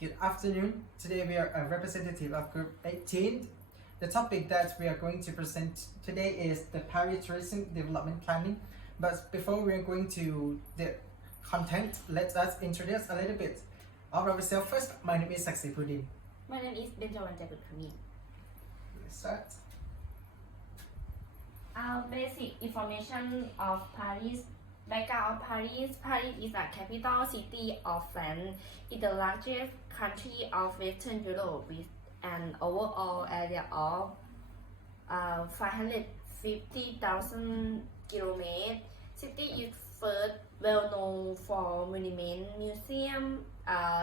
Good afternoon. Today we are a representative of Group 18. The topic that we are going to present today is the Paris Tourism Development Planning. But before we are going to the content, let us introduce a little bit of ourselves first. My name is Saksi Pudin. My name is Benjawan Jabut Kami. Let's start. Basic information of Paris. Background of Paris. Paris is a capital city of France. It's the largest country of Western Europe with an overall area of 550,000 kilometers. City is first well known for monument, museum,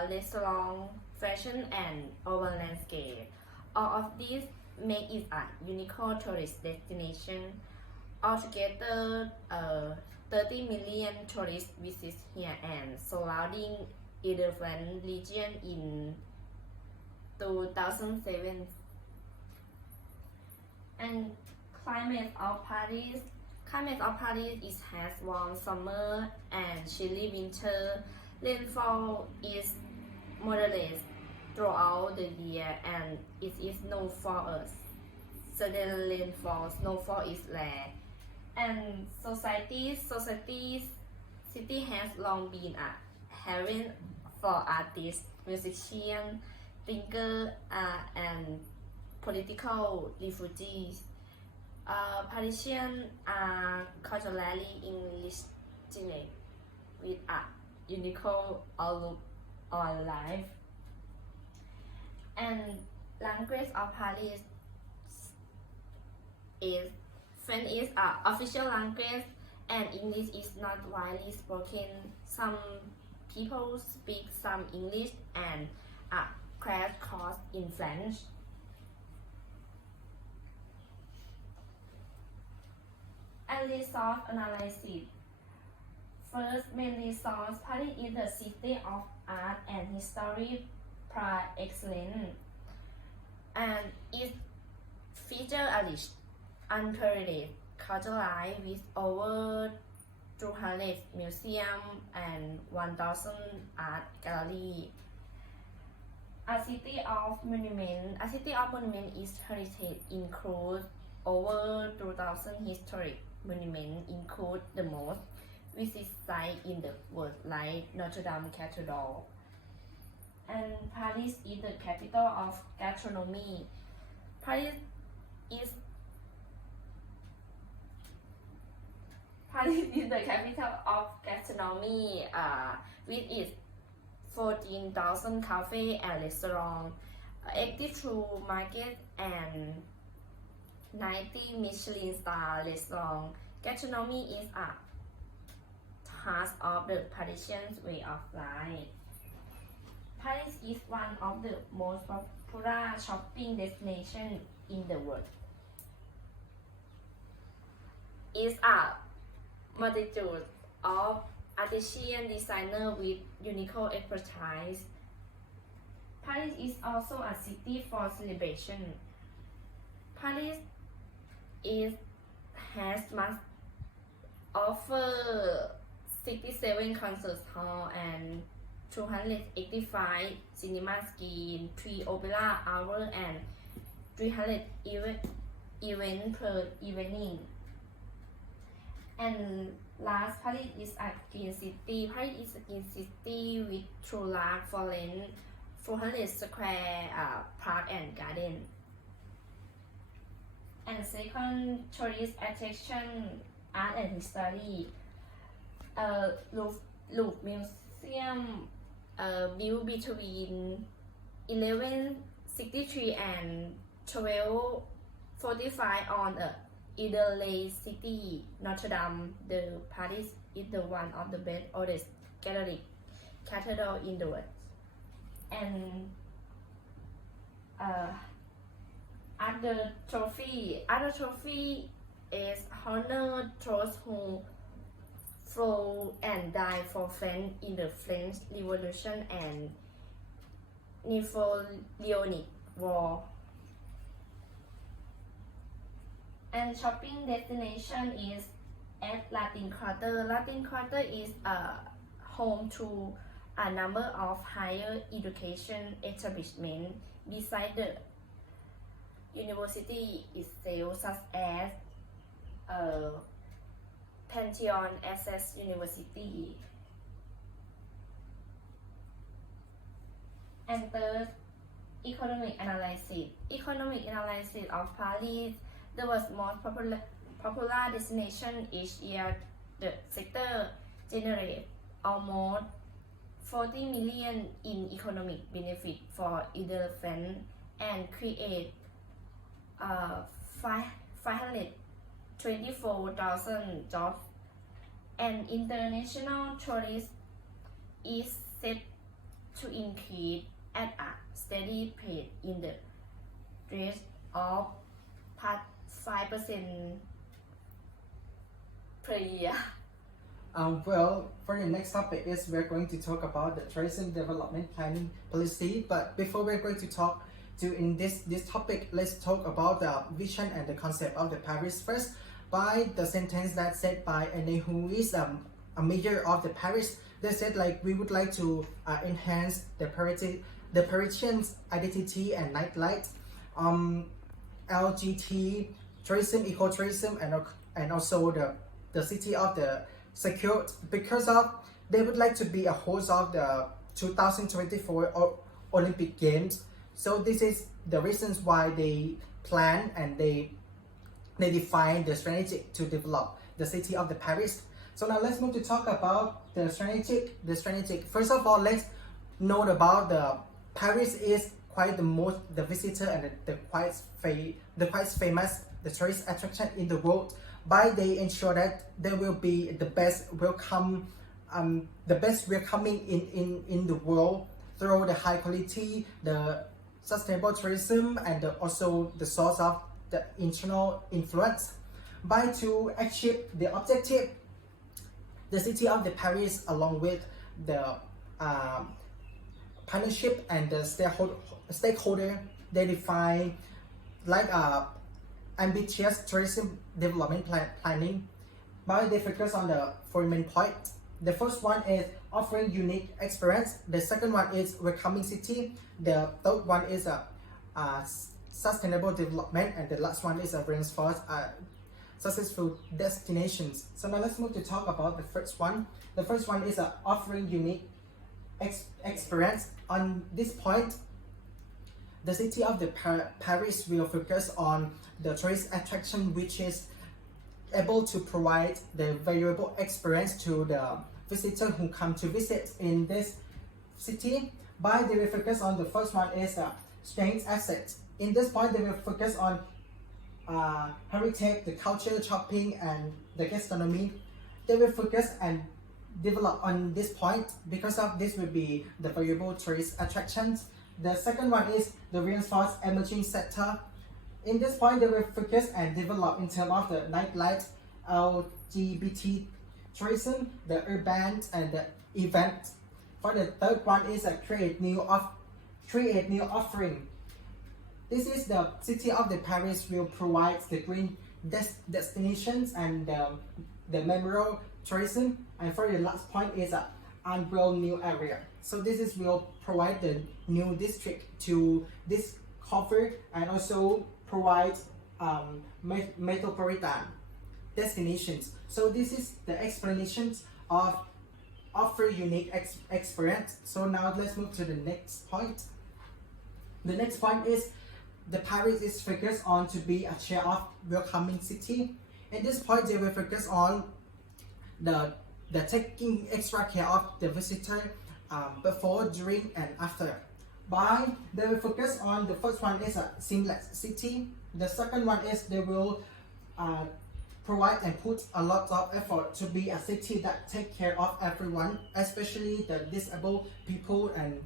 restaurant, fashion, and urban landscape. All of these make it a unique tourist destination. Altogether, 30 million tourists visit here and surrounding 11 region in 2007. And climate of Paris. Climate of Paris is has warm summer and chilly winter. Rainfall is moderate throughout the year and it is known for a sudden rainfall. Snowfall is rare. And city has long been a haven for artists, musicians, thinkers, and political refugees. Parisians are culturally English with a unique outlook on life. And language of Paris is French is an official language and English is not widely spoken. Some people speak some English and a crash course in French. And resource analysis. First main resource, Paris is the city of art and history par excellence, and it features a rich, unparalleled cultural life with over 200 museums and 1,000 art galleries. A city of monument is heritage includes over 2,000 historic monuments, include the most visited site in the world like Notre Dame Cathedral. And Paris is the capital of gastronomy. Paris is the capital of gastronomy with its 14,000 cafes and restaurants, 82 markets, and 90 Michelin star restaurants. Gastronomy is a part of the Parisian way of life. Paris is one of the most popular shopping destinations in the world. It's a multitude of artisan designers with unique expertise. Paris is also a city for celebration. Paris has must offer 67 concert halls and 285 cinema screens, 3 opera hours, and 300 events per evening. And last, Paris is a green city. Paris is a green city with 2 large forest, 400 square park and garden. And second, tourist attraction, art and history. Louvre Museum built between 1163 and 1245 on a elderly city. Notre Dame de Paris is the one of the best oldest Catholic cathedral in the world. And other trophy is honor those who fought and died for France in the French Revolution and Napoleonic War. And shopping destination is at Latin Quarter. Latin Quarter is home to a number of higher education establishments beside the university itself, such as Pantheon Access University. And third, economic analysis. Economic analysis of Paris, the world's most popular destination each year. The sector generates almost 40 million in economic benefit for elephants and create 524,000 jobs. And international tourism is set to increase at a steady pace in the rate of 5% per year. Well, for the next topic is we're going to talk about the tourism development planning policy. But before we're going to talk in this topic, let's talk about the vision and the concept of the Paris first. By the sentence that said by Anne, who is a mayor of the Paris, they said like we would like to enhance the Parisians' identity and nightlife, LGBT tourism, ecotourism, and also the city of the secured, because of they would like to be a host of the 2024 Olympic Games. So this is the reasons why they plan and they define the strategy to develop the city of the Paris. So now let's move to talk about the strategic. First of all, let's note about the Paris is quite the visitor and the quite famous the tourist attraction in the world. By they ensure that there will be the best welcoming in the world through the high quality, the sustainable tourism, and also the source of the internal influence. By to achieve the objective, the city of the Paris, along with the partnership and the stakeholder, they define like ambitious tourism development planning. But they focus on the four main points. The first one is offering unique experience. The second one is welcoming city. The third one is sustainable development, and the last one is reinforce successful destinations. So now let's move to talk about the first one. The first one is offering unique experience. On this point, the city of the Paris will focus on the tourist attraction, which is able to provide the valuable experience to the visitor who come to visit in this city. By they will focus on the first one is strength assets. In this point, they will focus on heritage, the culture, shopping, and the gastronomy. They will focus and develop on this point because of this will be the valuable tourist attractions. The second one is the reinforced emerging sector. In this point, they will focus and develop in terms of the nightlife, LGBT tourism, the urban, and the event. For the third one is create new offering. This is the city of the Paris will provide the green destinations and the memorial tourism. And for the last point is unveil new area. So this is will provide the new district to this cover and also provide metropolitan destinations. So this is the explanations of offer unique experience. So now let's move to the next point. The next point is the Paris is focused on to be a share of welcoming city. In this point, they will focus on the taking extra care of the visitor before, during, and after. By they will focus on the first one is a seamless city. The second one is they will provide and put a lot of effort to be a city that take care of everyone, especially the disabled people and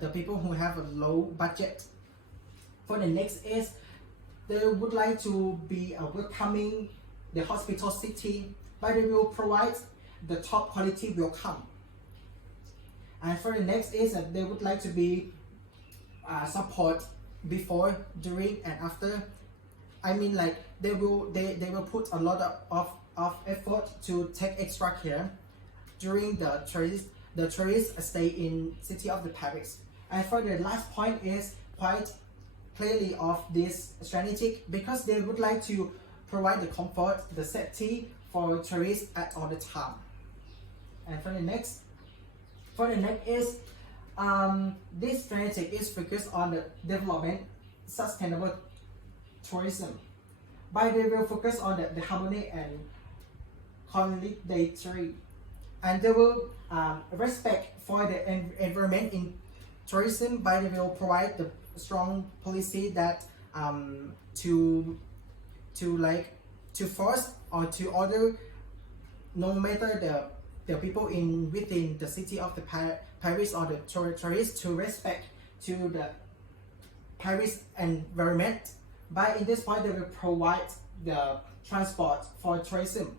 the people who have a low budget. For the next is they would like to be a welcoming the hospital city, but they will provide the top quality welcome. And for the next is that they would like to be support before, during, and after. I mean, like they will put a lot of effort to take extra care during the tourist the tourists stay in city of the Paris. And for the last point is quite clearly of this strategic because they would like to provide the comfort, the safety for tourists at all the time. And for the next is this strategy is focused on the development sustainable tourism. By they will focus on the harmony and solidarity, and they will respect for the environment in tourism. By they will provide the strong policy that to force or to order no matter the people within the city of the Paris or the tourists to respect to the Paris environment. By in this point they will provide the transport for tourism.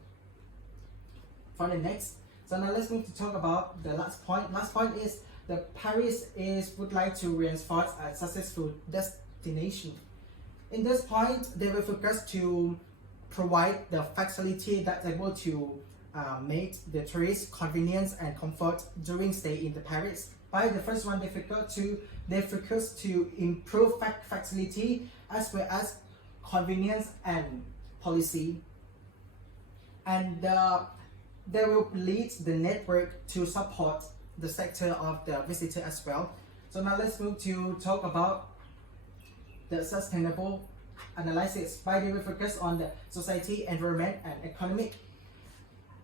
For the next, so now let's move to talk about the last point. Last point is the Paris would like to reinforce a successful destination. In this point, they will focus to provide the facility that's able to make the tourists convenience and comfort during stay in the Paris. By the first one, they focus to improve facility as well as convenience and policy, and they will lead the network to support the sector of the visitor as well. So now let's move to talk about the sustainable analysis. By they will focus on the society, environment, and economic.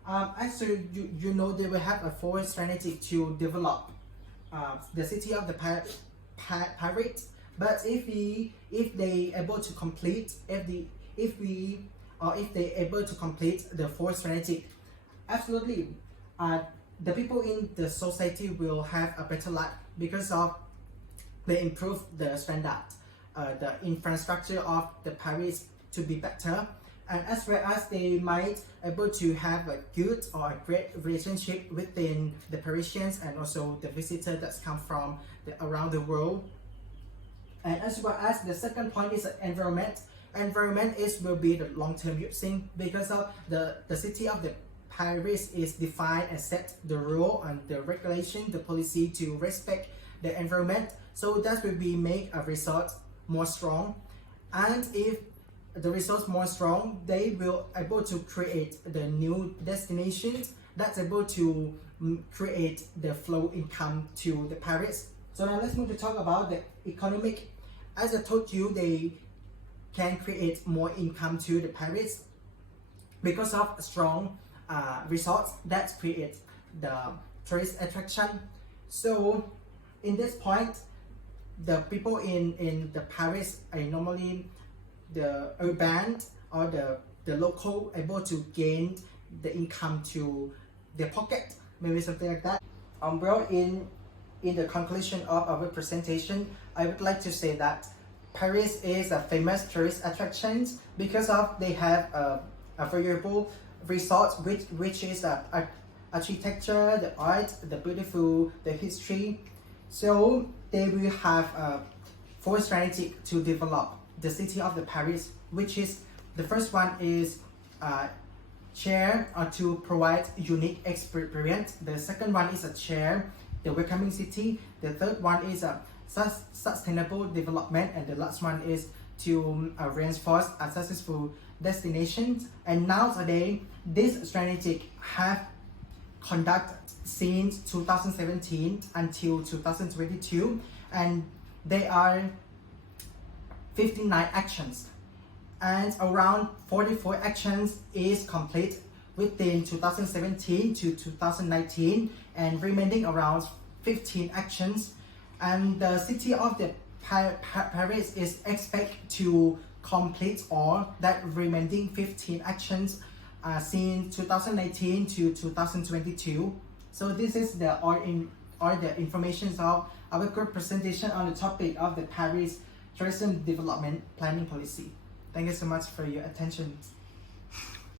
Actually, you know they will have a four strategy to develop the city of the Paris. But if they able to complete if they able to complete the four strategy, absolutely, the people in the society will have a better life because of they improve the standard, the infrastructure of the Paris to be better, and as well as they might able to have a good or a great relationship within the Parisians and also the visitor that's come from around the world. And as well as the second point is environment. Environment will be the long-term using because of the city of the Paris is defined and set the rule and the regulation, the policy to respect the environment. So that will be make a resort more strong. And if the resort more strong, they will able to create the new destinations that's able to create the flow income to the Paris. So now let's move to talk about the economic. As I told you, they can create more income to the Paris because of strong resorts that create the tourist attraction. So in this point, the people in the Paris are normally the urban or the local able to gain the income to their pocket, maybe something like that. Well, in the conclusion of our presentation, I would like to say that Paris is a famous tourist attraction because of they have a valuable resort which is architecture, the art, the beautiful, the history. So they will have four strategy to develop the city of the Paris, which is the first one is share or to provide unique experience. The second one is a share the welcoming city. The third one is a sustainable development, and the last one is to reinforce a successful destination. And nowadays, this strategy have conducted since 2017 until 2022, and there are 59 actions, and around 44 actions is complete within 2017 to 2019, and remaining around 15 actions. And the city of the Paris is expected to complete all that remaining 15 actions since 2019 to 2022. So this is all the information of our group presentation on the topic of the Paris Tourism Development Planning Policy. Thank you so much for your attention.